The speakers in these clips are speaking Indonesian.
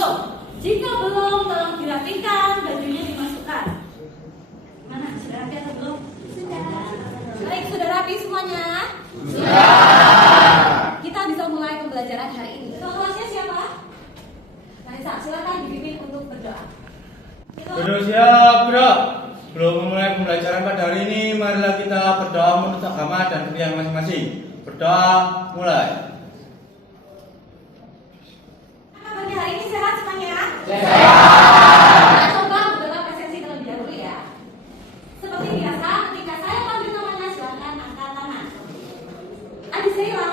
Belum? Jika belum, tolong dirapikan, bajunya dimasukkan. Mana? Sudah rapi atau belum? Sudah. Baik, sudah rapi semuanya? Sudah. Kita bisa mulai pembelajaran hari ini. Ketua kelasnya siapa? Nisa, silakan dipimpin untuk berdoa. Sudah siap, bro. Sebelum memulai pembelajaran pada hari ini, marilah kita berdoa menurut agama dan kepercayaan masing-masing. Berdoa, mulai. Pagi hari ini sehat semuanya? Sehat. Kita coba beberapa presensi terlebih dahulu ya. Seperti biasa, ketika saya panggil namanya, silakan angkat tangan. Adi Sheila,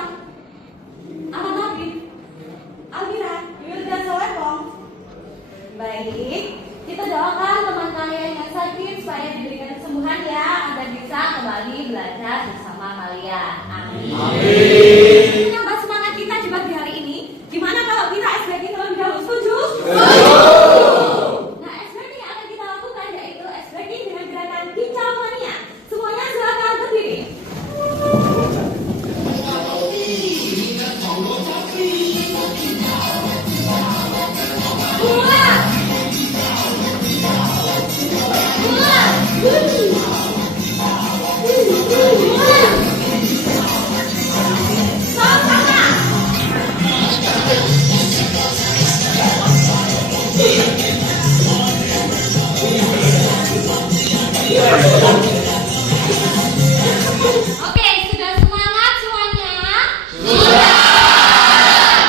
Ahmad Nabi, Almira, Yudha Solepong. Baik, kita doakan teman kalian yang sakit supaya diberikan kesembuhan ya, agar bisa kembali belajar bersama kalian. Amin. Amin. Menambah semangat kita juga di hari ini. Gimana kalau kita SBK terlebih dahulu? Setuju? Nah, SBK yang akan kita lakukan yaitu SBK dengan gerakan kicau mania. Semuanya silakan berdiri. Oke, sudah semangat semuanya? Sudah.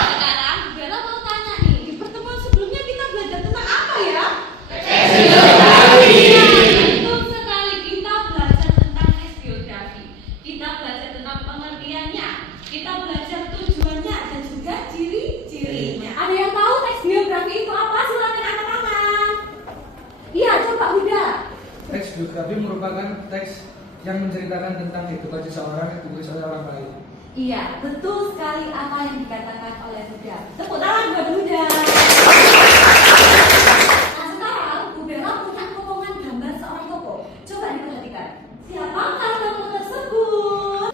Sekarang Bella mau tanya nih, di pertemuan sebelumnya kita belajar tentang apa ya? Betul sekali, kita belajar tentang teks biografi. Kita belajar tentang pengertiannya, kita belajar tujuannya dan juga ciri-cirinya. Ada yang tahu teks biografi itu apa? Silakan angkat tangan. Iya, coba Huda. Teks biografi merupakan teks yang menceritakan tentang kehidupan seseorang yang ditulis oleh orang lain. Iya, betul sekali apa yang dikatakan oleh Huda. Tepuk tangan buat Huda. Nah, sekarang Bu Bella punya potongan gambar seorang tokoh. Coba diperhatikan. Siapakah tokoh tersebut?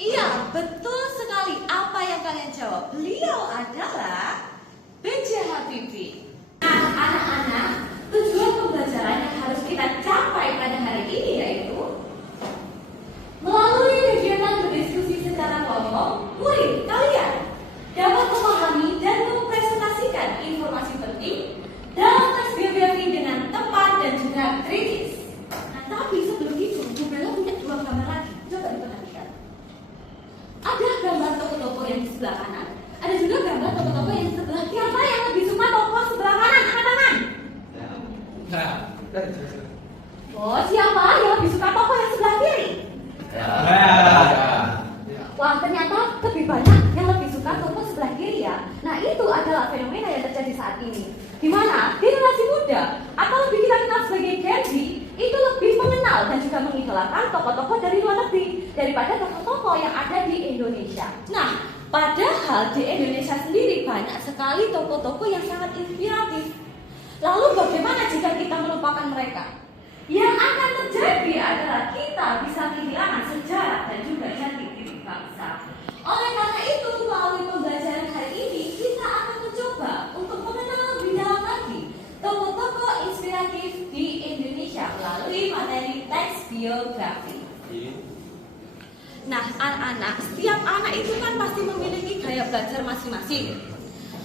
Iya, betul sekali apa yang kalian jawab. Beliau adalah B.J. Habibie. Nah, anak-anak, tujuan pembelajaran yang harus kita capai pada hari ini yaitu melalui kegiatan berdiskusi secara kelompok, murid kalian dapat memahami dan mempresentasikan informasi penting dalam teks biografi dengan tepat dan juga kritis. Nah, tapi sebelum itu, Bu Bella punya dua gambar lagi. Coba diperhatikan. Ada gambar tokoh-tokoh yang di sebelah kanan, ada juga gambar tokoh-tokoh yang di sebelah kiri. Siapa yang lebih suka tokoh sebelah kanan? Angkat tangan. Oh, siapa yang lebih suka tokoh yang sebelah kiri? Wah, ternyata lebih banyak yang lebih suka tokoh sebelah kiri ya. Nah, itu adalah fenomena yang terjadi saat ini. Di mana generasi muda atau lebih kita kenal sebagai Gen Z itu lebih mengenal dan juga mengidolakan tokoh-tokoh dari luar negeri daripada tokoh-tokoh yang ada di Indonesia. Nah, padahal di Indonesia sendiri banyak sekali tokoh-tokoh yang sangat inspiratif. Lalu bagaimana jika kita melupakan mereka? Yang akan terjadi adalah kita bisa kehilangan sejarah dan juga jati diri bangsa. Oleh karena itu, melalui pembelajaran hari ini, kita akan mencoba untuk mengenal lebih dalam lagi tokoh-tokoh inspiratif di Indonesia melalui materi teks biografi. Nah, anak-anak, setiap anak itu kan pasti memiliki gaya belajar masing-masing.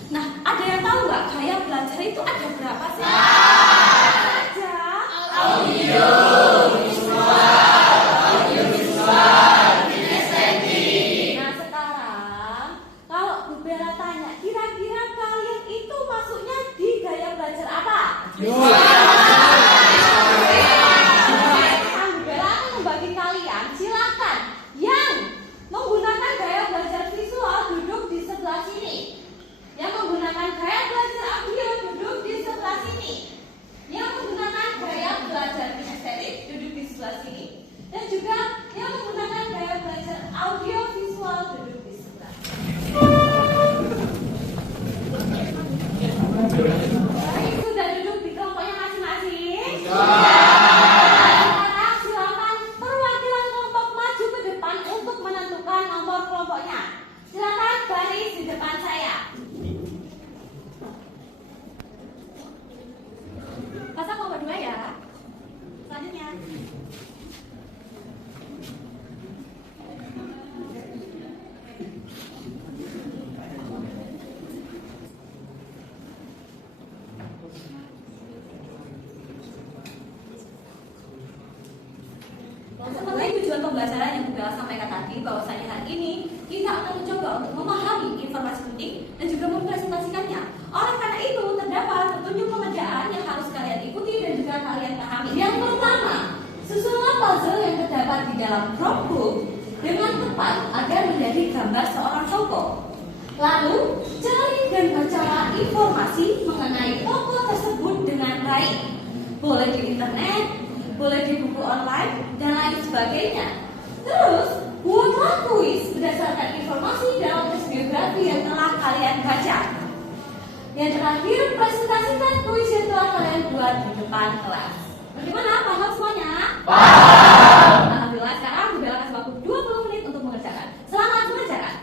Nah, ada yang tahu nggak gaya belajar itu ada berapa sih? Aja. Audio, visual, kinestetik. Nah, sekarang kalau Bu Bella tanya, kira-kira kalian itu masuknya di gaya belajar apa? Bu Bella akan membagi kalian, silakan. Yang menggunakan gaya belajar visual duduk di sebelah sini. Yang menggunakan gaya belajar audio duduk di sebelah sini. Yang menggunakan gaya belajar kinestetik duduk di sebelah sini. Dan juga yang menggunakan gaya belajar audio visual duduk di sebelah sini. Baik, sudah duduk di kelompok yang lagi bahwasanya hari ini kita akan mencoba untuk memahami informasi penting dan juga mempresentasikannya. Oleh karena itu, terdapat petunjuk pengerjaan yang harus kalian ikuti dan juga kalian pahami. Yang pertama, susunlah puzzle yang terdapat di dalam dropbook dengan tepat agar menjadi gambar seorang tokoh. Lalu, cari dan bacalah informasi mengenai tokoh tersebut dengan baik. Boleh di internet, boleh di buku online, dan lain sebagainya. Terus, buatlah kuis berdasarkan informasi dalam tes biografi yang telah kalian baca. Yang terakhir, presentasikan kuis yang telah kalian buat di depan kelas. Bagaimana? Paham semuanya? Paham! Alhamdulillah, sekarang Bella kasih waktu 20 menit untuk mengerjakan. Selamat mengerjakan!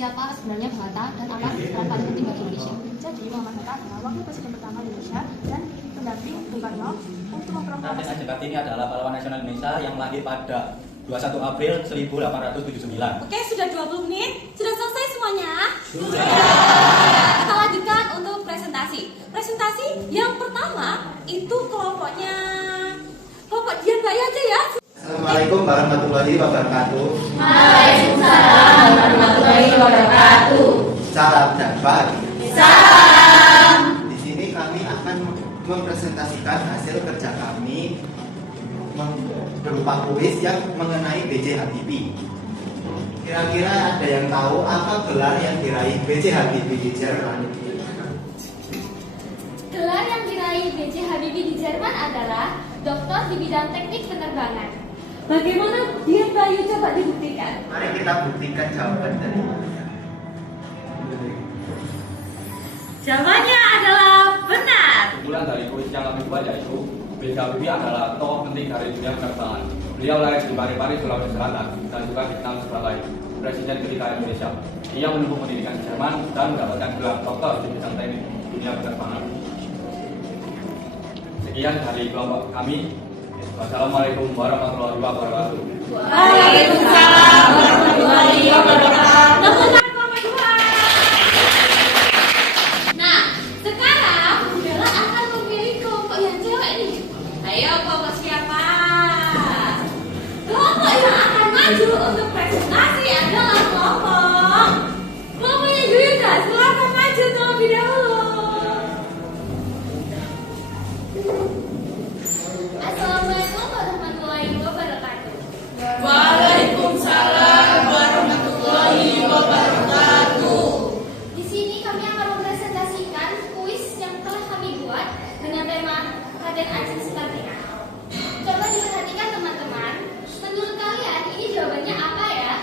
Siapa sebenarnya Bung Hatta dan apa peran paling penting bagi Indonesia? Jadi Muhammad Hatta adalah wakil presiden pertama Indonesia dan pendamping Bung Karno untuk mempromosikan. Raden Ajeng Kartini adalah pahlawan nasional Indonesia yang lahir pada 21 April 1879. Oke, sudah 20 menit. Sudah selesai semuanya? Sudah. Kita lanjutkan untuk presentasi. Presentasi yang pertama itu kelompok Dian Bayi aja ya. Assalamualaikum warahmatullahi wabarakatuh. Waalaikumsalam warahmatullahi wabarakatuh. Salam dan bahagia. Salam. Di sini kami akan mempresentasikan hasil kerja kami berupa kuis yang mengenai B.J. Habibie. Kira-kira ada yang tahu apa gelar yang diraih B.J. Habibie di Jerman? Gelar yang diraih B.J. Habibie di Jerman adalah doktor di bidang teknik penerbangan. Bagaimana Dian Bayu, coba dibuktikan? Mari kita buktikan jawaban dari Jawabannya adalah benar. Kesimpulan dari kuis yang kami buat yaitu B.J. Habibie adalah tokoh penting dari dunia penerbangan. Beliau lahir di Parepare, Sulawesi Selatan dan juga dikenal sebagai Presiden kelima Indonesia. Ia menempuh pendidikan di Jerman dan mendapatkan gelar doktor di bidang teknik dunia penerbangan. Sekian dari kelompok kami. Wassalamualaikum warahmatullahi wabarakatuh. Waalaikumsalam warahmatullahi wabarakatuh. Tepuk tangan kelompok dua. Nah, sekarang Bella akan memilih kelompok yang cewek nih. Ayo, kelompok siapa? Kelompok yang akan maju untuk presentasi adalah kelompoknya Yuda. Silakan maju terlebih dahulu. Assalamualaikum warahmatullahi wabarakatuh. Waalaikumsalam warahmatullahi wabarakatuh. Di sini kami akan mempresentasikan kuis yang telah kami buat dengan tema Raden Ajeng Kartini. Coba diperhatikan teman-teman. Menurut kalian ini jawabannya apa ya?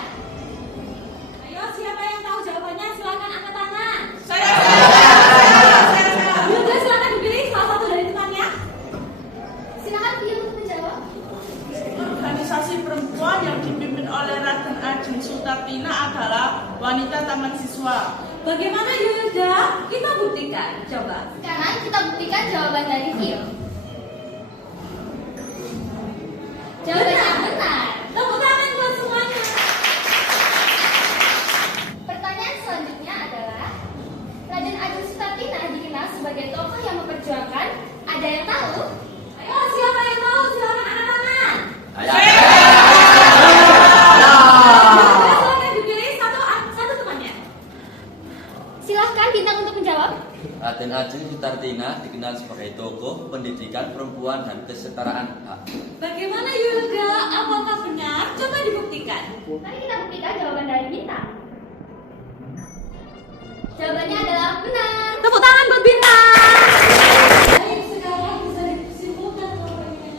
Ayo, siapa yang tahu jawabannya? Silakan angkat tangan. Saya. Yuda, silakan dipilih salah satu dari temannya. Silakan pilih untuk menjawab. Organisasi perempuan yang dipimpin oleh Raden Ajeng Sutartina adalah Wanita Taman Siswa. Bagaimana Yuda? Kita buktikan, coba. Sekarang kita buktikan jawaban dari Phil. Jawabannya benar. Tepuk tangan buat semuanya. Pertanyaan selanjutnya adalah Raden Ajeng Sutartina dikenal sebagai tokoh yang memperjuangkan. Ada yang tahu? Ayo, siapa yang tahu? Silakan angkat tangan. Yuda, silakan dipilih satu temannya. Silahkan bintang untuk menjawab. Raden Ajeng Sutartina dikenal sebagai tokoh pendidikan perempuan dan kesetaraan hak. Bagaimana Yuda? Apakah benar? Coba dibuktikan. Mari kita buktikan jawaban dari bintang. Jawabannya adalah benar. Tepuk tangan buat Bintang. Baik, sekarang bisa disimpulkan jawabannya.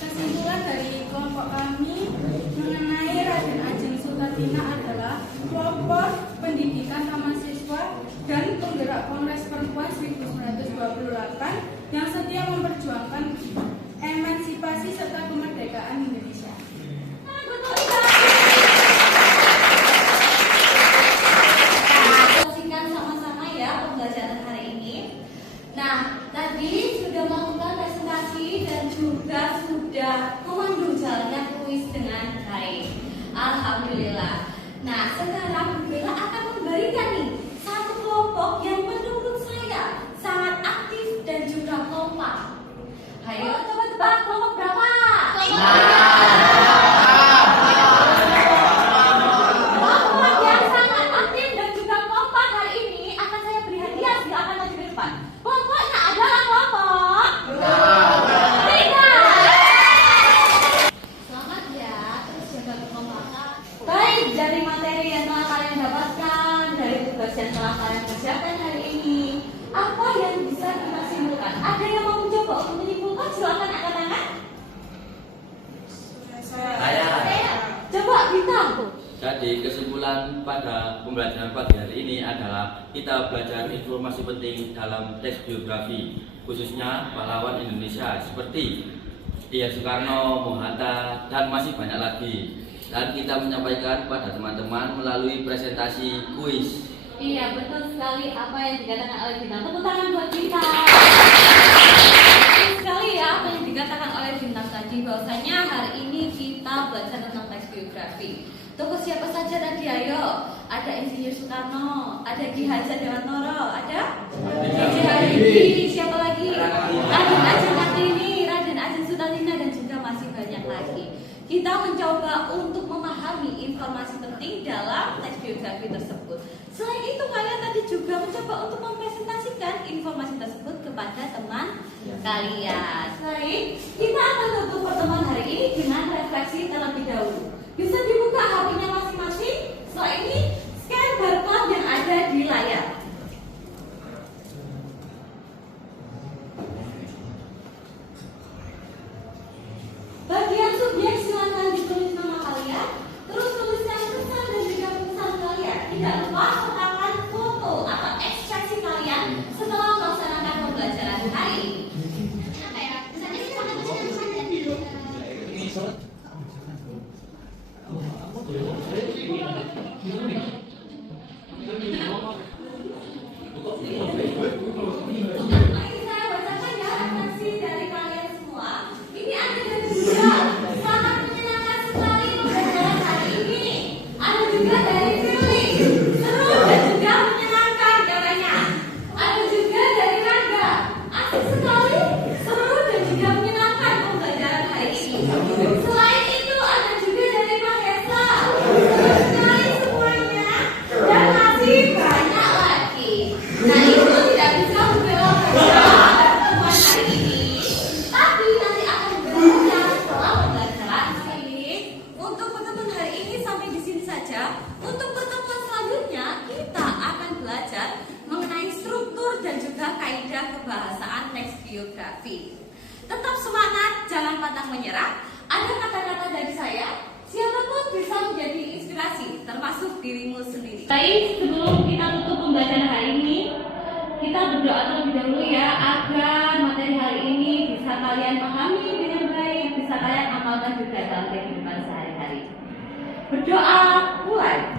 Kesimpulan dari kelompok kami mengenai Raden Ajeng Sutartina adalah pelopor pendidikan taman siswa dan penggerak Kongres Perempuan 1928 yang setia memperjuangkan emansipasi serta kemerdekaan Indonesia. Saksikan sama-sama ya pembelajaran hari ini. Nah, tadi sudah melakukan presentasi dan juga sudah memandu jalannya kuis dengan baik. Alhamdulillah. Nah, sekarang Bella akan memberikan nih satu kelompok yang menurut saya sangat aktif dan juga kompak. Ayo coba tebak kelompok berapa? Kelompok yang sangat aktif dan juga kompak hari ini akan saya beri hadiah. Silakan maju ke depan. Kelompoknya adalah kelompok Selamat ya, terus jaga kekompakan. baik. Dari materi yang telah kalian dapatkan, dari tugas yang telah kalian kerjakan hari ini, apa yang bisa kita simpulkan? Ada yang mau mencoba untuk menyimpulkan? Silakan angkat tangan. Saya. Coba bintang. Jadi kesimpulan pada pembelajaran pagi hari ini adalah kita belajar informasi penting dalam teks biografi, khususnya pahlawan Indonesia seperti Dia Soekarno, Bung Hatta, dan masih banyak lagi. Dan kita menyampaikan pada teman-teman melalui presentasi kuis. Iya, betul sekali apa yang dikatakan oleh Bintang. Tepuk tangan buat Bintang. Betul sekali ya apa yang dikatakan oleh Bintang tadi, bahwasanya hari ini kita belajar tentang teks biografi. Tokoh siapa saja tadi? Ayo. Ada Insinyur Soekarno, ada Ki Hajar Dewantoro, ada B.J. Habibie, siapa lagi? Raden Ajeng Kartini, Raden Ajeng Sutantina, dan juga masih banyak lagi. Kita mencoba untuk memahami informasi penting dalam teks biografi tersebut. Selain itu, kalian tadi juga mencoba untuk mempresentasikan informasi tersebut kepada teman kalian. Baik, kita akan tutup pertemuan hari ini dengan refleksi terlebih dahulu. Bisa dibuka HP-nya masing-masing. Setelah ini, scan barcode yang ada di layar. Bagian subjek silakan ditulis nama kalian, terus tuliskan pesan dan juga pesan kalian. Tidak lupa sertakan foto atau ekspresi kalian setelah melaksanakan pembelajaran hari ini. Apa ya? Pesannya sih sama pesan. Mari saya bacakan ya refleksi dari kalian semua. Ini ada dari juga sangat menyenangkan sekali pembelajaran hari ini. Ada juga dari Firly, seru dan juga menyenangkan katanya. Ada juga dari Raga, asik sekali, seru dan juga menyenangkan pembelajaran hari ini. Selain itu ada juga dari Mahesa, seru sekali semuanya dan masih banyak lagi. Nah itu tidak bisa membelok pertemuan hari ini, tapi nanti akan berlangsung setelah pembelajaran hari ini. Untuk pertemuan hari ini sampai di sini saja. Untuk pertemuan selanjutnya kita akan belajar mengenai struktur dan juga kaidah kebahasaan teks biografi. Tetap semangat, jangan pantang menyerah. Ada kata-kata dari saya, siapapun bisa menjadi inspirasi, termasuk dirimu sendiri. Baik, sebelum kita tutup pembelajaran hari ini, kita berdoa terlebih dahulu ya, agar materi hari ini bisa kalian pahami dengan baik, bisa kalian amalkan juga dalam kehidupan sehari-hari. Berdoa, mulai.